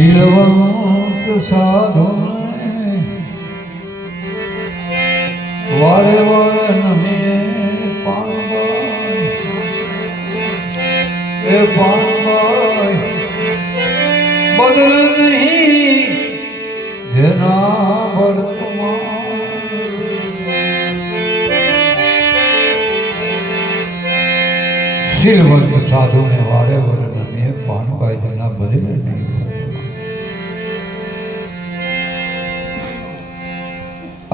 શીલવંત સાધુ વારે વારે નમીએ પાણબાઈ એ પાણબાઈ બદલ નહીં જેના વર્તમાન શીલવંત સાધુને વારે વારે નમીએ પાણબાઈ જેના બદલ નહીં.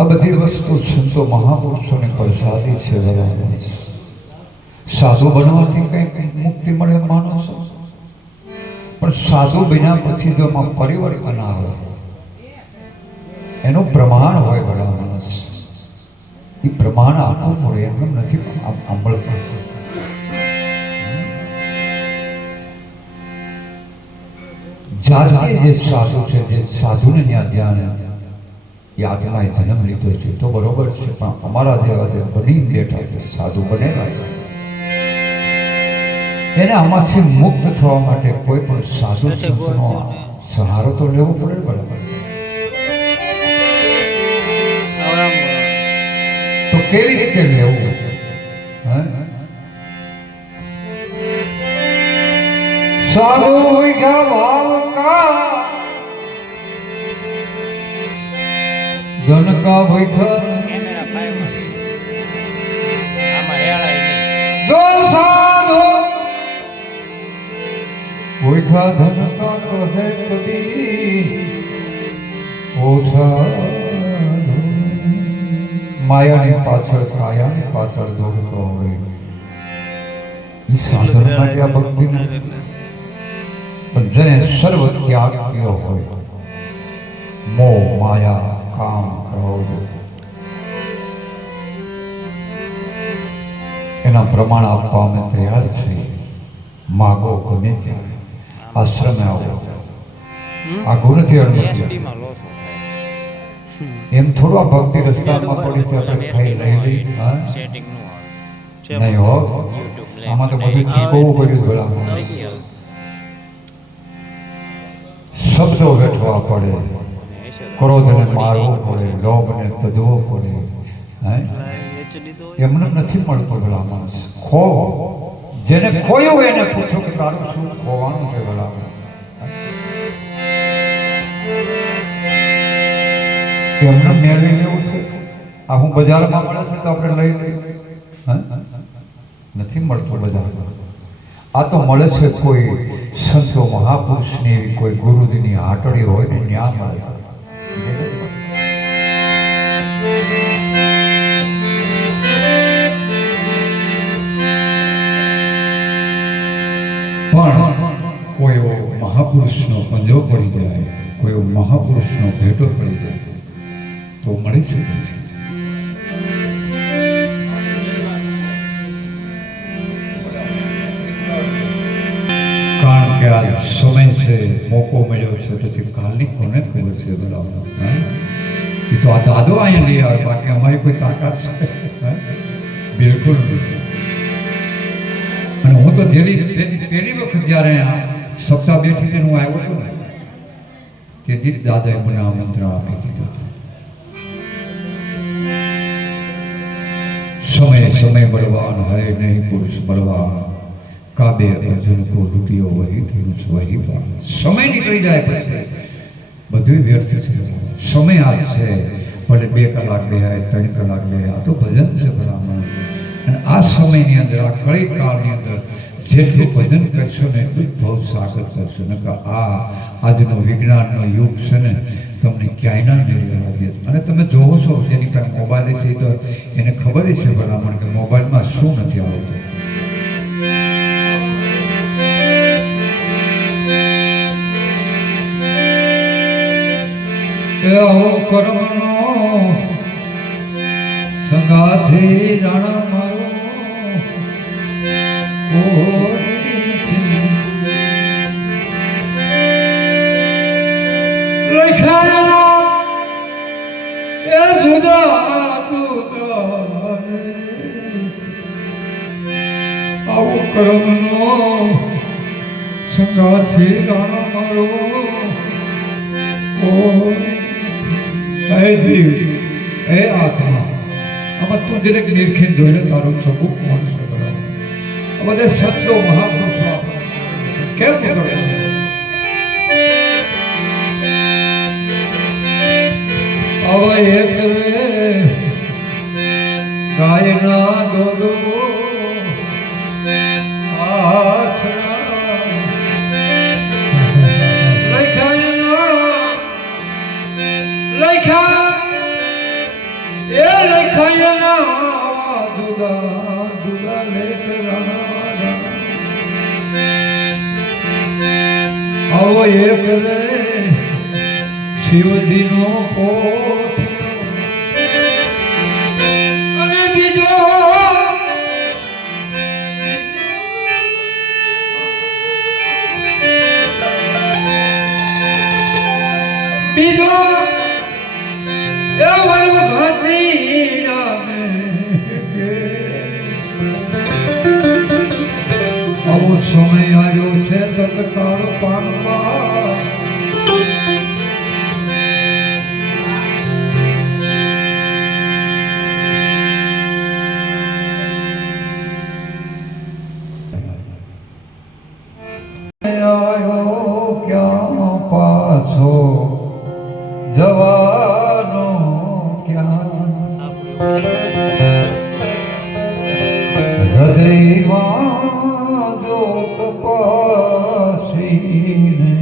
આ બધી વસ્તુ સંતો મહાપુરુષોને પ્રસાદી છે. સાધુ બનવાથી કંઈક મુક્તિ મળે માણસો, પણ સાધુ બન્યા પછી જો એમાં પરિવર્તન આવે એનું પ્રમાણ હોય બરાબર માણસ, એ પ્રમાણ આપવું પડે, એમ નથી સાંભળતું. જાતે જે સાધુ છે, જે સાધુને ત્યાં ધ્યાન આત્માએ જન્મ લીધો છે તો બરોબર છે, પણ અમારા જેવા જે બની બેઠા છે સાધુ બનેલા છે એને આમાંથી મુક્ત થવા માટે કોઈ પણ સાધુ સંતનો સહારો તો લેવો પડે. બરાબર તો કેવી રીતે લેવું? સાધુ હોય ભાવ કા ધન કા ભૈખા જો સાધુ ભૈખા ધન કા કહે કબીર ઓ સાધુ માયાની પાછળ કાયાની પાછળ દોડતો હોય એ સાધન માટે આ ભક્તિ પણ જેને સર્વ ત્યાગ કર્યો હોય, મોહ માયા કામ ક્રોધ એના પ્રમાણ આપવા અમે તૈયાર છીએ. માગો ગમે ત્યારે આશ્રમે આવો, આ ગુણથી અનુમતિ એમ થોડું આ ભક્તિ રસ્તામાં પડી તો આપણે ખાઈ લઈ નહીં હો. આમાં તો બધું ચૂકવવું પડ્યું. ભલા શબ્દો વેઠવા પડે, ક્રોધને મારવો પડે, લોભને તજવો પડે. એમને નથી મળતો. ભલા માણસ ખો, જેને ખોયું એને પૂછો કે તારું શું ખોવાનું છે. ભલા એમને મેળવી લેવું છે. આ હું બજારમાં મળે છે તો આપણે લઈ લઈએ, નથી મળતો બજારમાં. આ તો મળે છે કોઈ સંતો મહાપુરુષની કોઈ ગુરુજીની હાટડી હોય ને ત્યાં મળે. પણ કોઈ એવો મહાપુરુષનો પંજો પડી જાય, કોઈ એવો મહાપુરુષનો ભેટો પડી જાય તો મળી શકે છે. કારણ કે કે આ સમય છે, મોકો મળ્યો છે, પછી કાલની કોને ખબર છે બરાબર? એ તો આ દાદો અહીંયા લઈ આવે, બાકી અમારી કોઈ તાકાત છે બિલકુલ નહીં. અને હું તો પહેલી વખત જ્યારે સપ્તાહ બેઠી તેને હું આવ્યો હતો ને, તેથી જ દાદાએ મને આમંત્રણ આપી દીધું હતું. समय समय बलवान है नहीं पुरुष बलवान, काबे अर्जुन को लुटियो वही धनुष वही बाण. समय નીકળી જાય પછી બધું વ્યર્થ છે. સમય આજ છે, ભલે 2 કલાક બેહાય 3 કલાક બેહાય, આ તો ભજન છે બરાબર. અને આ સમયની અંદર, આ કળી કાળની અંદર જેટલું ભજન કરશો ને એટલું જ ભવ સાગર કરશો. ને આ આજનો વિજ્ઞાનનો યુગ છે ને, તમને ક્યાંય ના મેળવવા દે. અને તમે જોવો છો જેની પાસે મોબાઈલ છે તો એને ખબર છે બરાબર કે મોબાઈલમાં શું નથી આવતું. કર્મનો સંગાથી જાણા મારો આવો કર્મનો સંગાથી રાણા મારો હે જીવ, હે આત્મા, આમાં તું દરેક નિરખીને જોઈને તારો સબૂત કોણ છે બરાબર? આ બધા સત્યો મહાપુરુષો કેમ કરો? હવે એક ગાયના દોડો આવો એક રે શિવજીનો પોથ અને બીજો આવો સમય આવ્યો છે તત્કાળ પાનવા. આવ્યો ક્યાં પાછો જવાનો ક્યાં, હૃદયમાં જોત પાસીને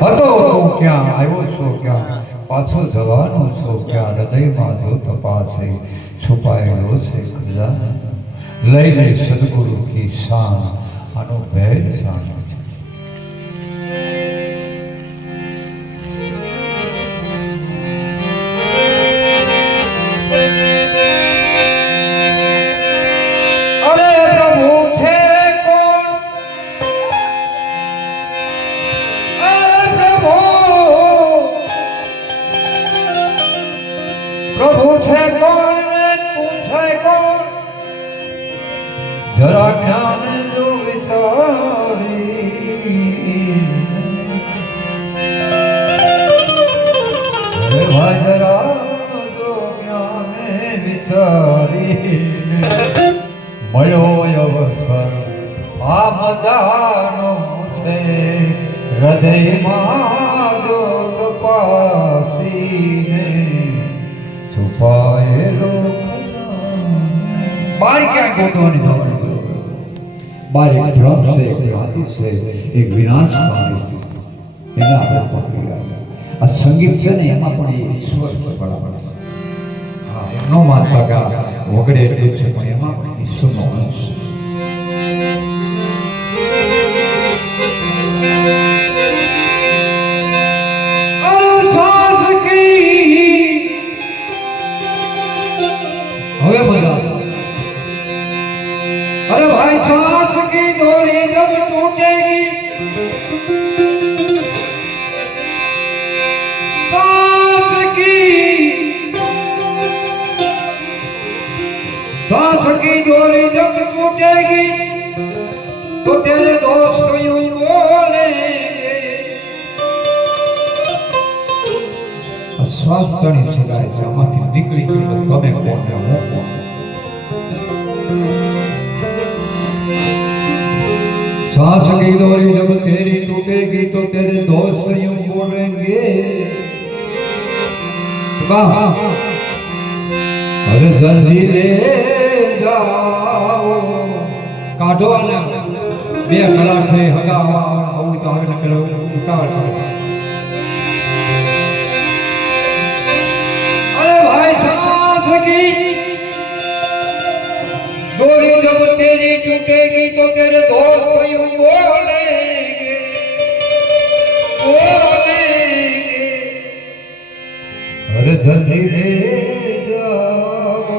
હતો ક્યાં, આવ્યો છો ક્યાં, પાછો જવાનો છો ક્યાં, હૃદયમાં જો તપાસે છુપાયેલો છે ખજાનો. લઈ લે સદગુરુ કી શાન, આનો ભેદ શાન. પ્રભુ છે કોણ ને તું છે કોણ, જરા જ્ઞાન જો વિચારી, ભાઈ જરા જો જ્ઞાન વિચારી, મળ્યો અવસર આ મજાનો છે, હૃદયમાં જો તપાસીને છુપાયેલો. બાર ક્યાં ગોતવાની જરૂર? બાર એક ભ્રમ છે, એક ભ્રાંતિ છે, એક વિનાશ પામી, એને આપણે પકડી રહ્યા. આ સંગીત છે ને એમાં પણ એ ઈશ્વર છે બરાબર. હા, એમનો માનતા કે વગડે એટલું છે, પણ એમાં પણ ઈશ્વરનો અંશ છે. હવે भाई सांस की डोरी जब टूटेगी, सांस की डोरी जब टूटेगी तो तेरे दोस्त यूं बोलेंगे, શ્વાસ તણી સગાય છે આમાંથી નીકળી ગયું તમે કોણ ને હું કોણ. सांस की डोरी जब तेरी टूटेगी तो तेरे दोस्त यूं बोलेंगे, अरे जल्दी ले जाओ. काढो ने બે કલાક થઈ હગા આવું તો હવે ન કરો ઉતાવળ કરો. અરે ભાઈ सांस की डोरी जब तेरी टूटेगी तो तेरे दोस्त यूं बोलेंगे, बोलेंगे, अरे जल्दी ले जाओ.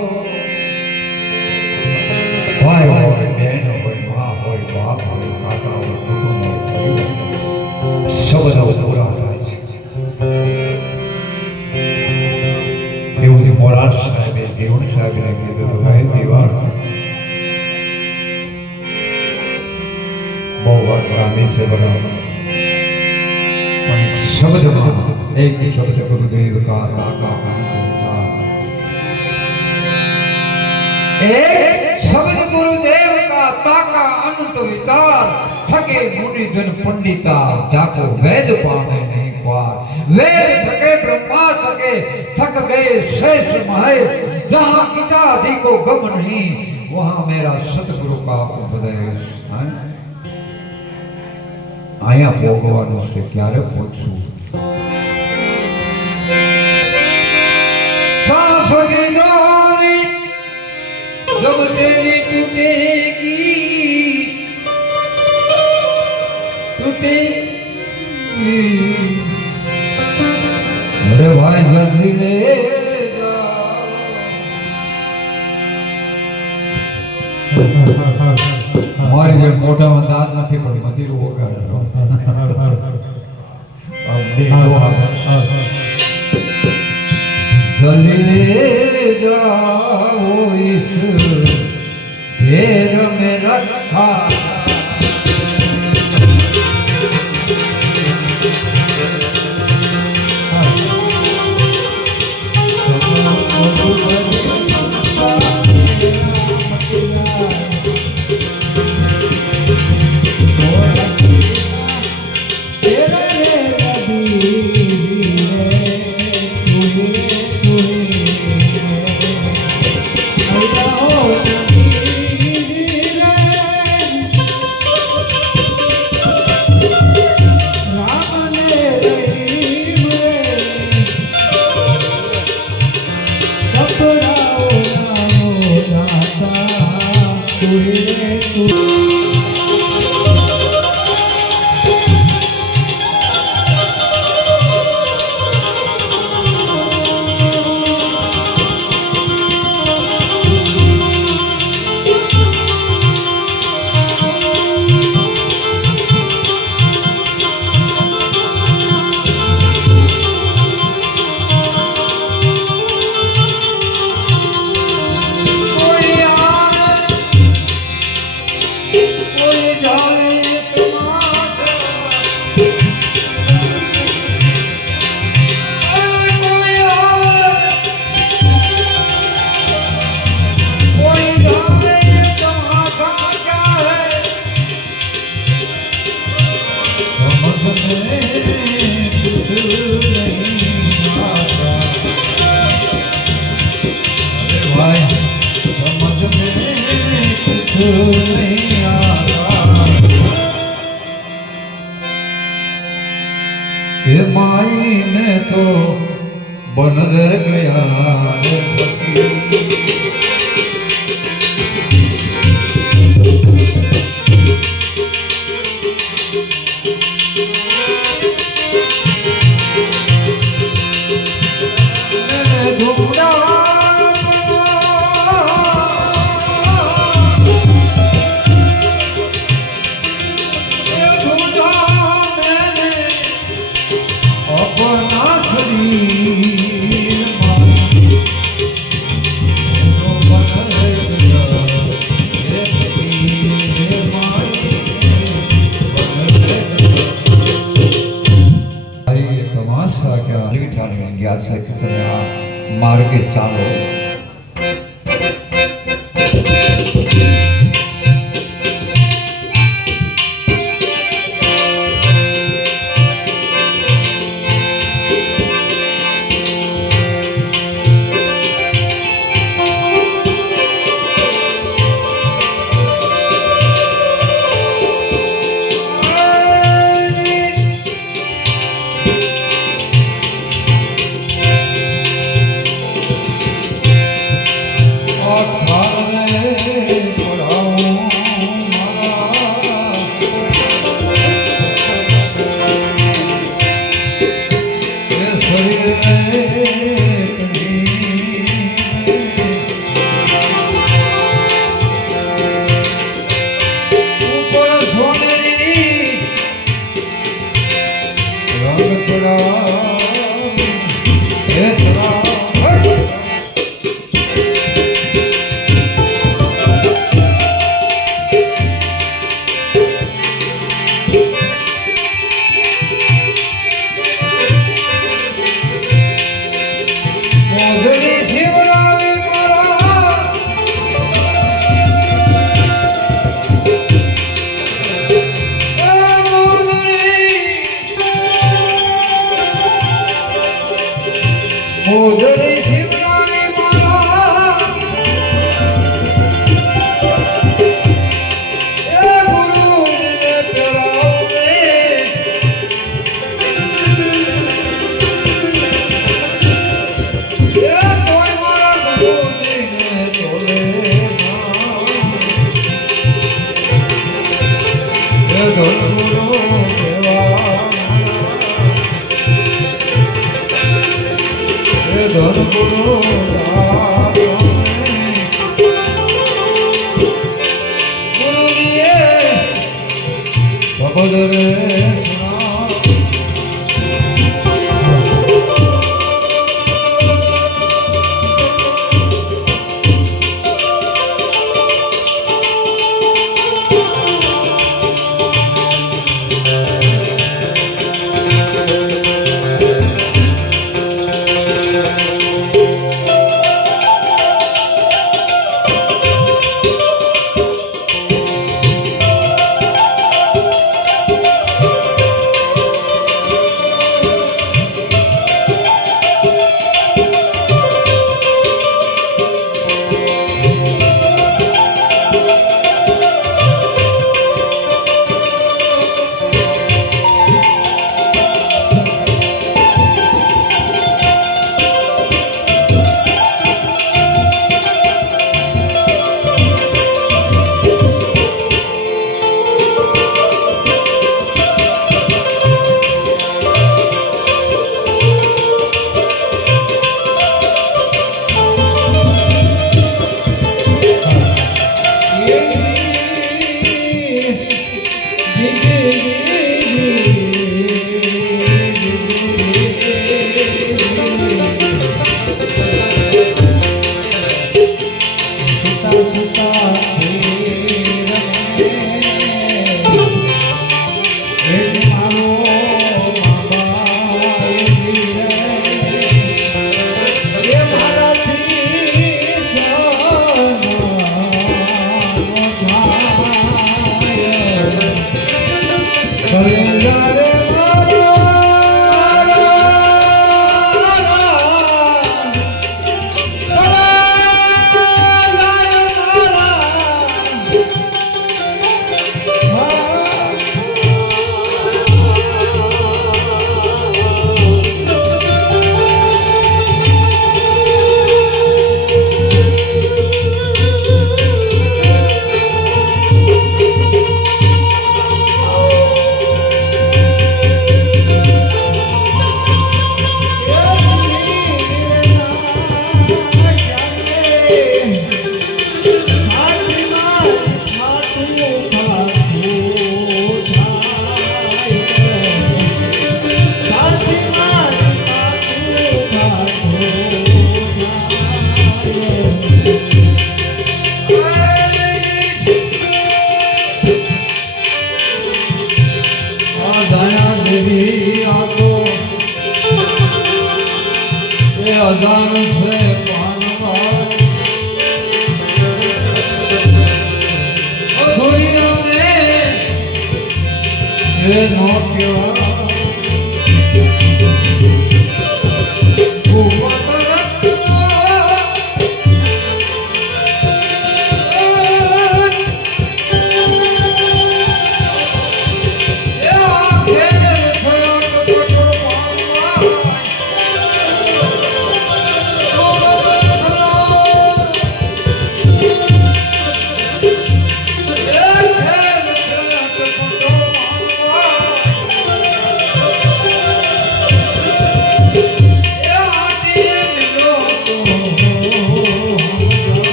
भाई હોય બહેન હોય માં હોય બાપ હોય કાકા હોય કુટુંબ હોય પરિવાર શબ્દો પૂરા થાય છે. એવું જે મોરાર સાહેબે જીવન સાહેબને કીધું હતું, હે દીવાર બહુ વાત રામી છે બરાબર, પણ એક શબ્દમાં એક શબ્દ ગુરુદેવ કા કાકા एक शब्द गुरुदेव का ताका अनंत विचार, थके मुनि जन पंडिता जाको वेद पावे नहीं पार. वेद थके ब्रह्मा थके थक गए श्रेष्ठ महे, जहाँ पिता आदि को गम नहीं वहाँ मेरा सतगुरु का उपदेश. आया भोगवानो से क्यारे पहुंचू. सांस की डोरी जब तेरी टूटेगी, टूटेगी, अरे भाई जल्दी ले जाओ. મારી જે મોટા દાંત નથી પણ મતીરું વગાડે जल्दी ले जाओ इस घेर में रखा. हे माई ने तो बन गया માર્ગે ચાલો.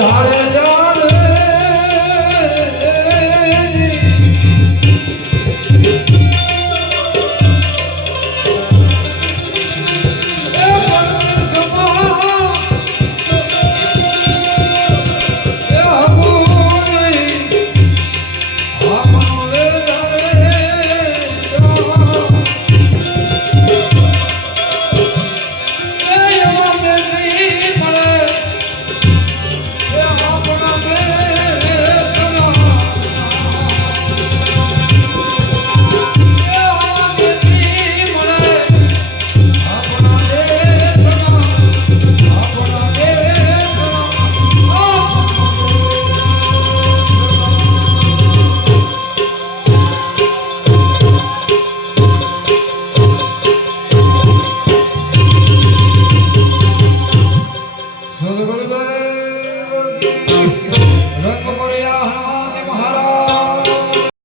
ધારે